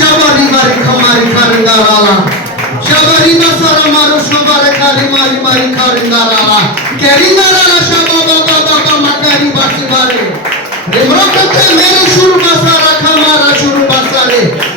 Shabari bari kamari karingarala. Shabari basara maru shabari kari mari mari karingarala. Karingarala shababa baba makari basi bare. Remrokate mere shuru basara kamara shuru basare.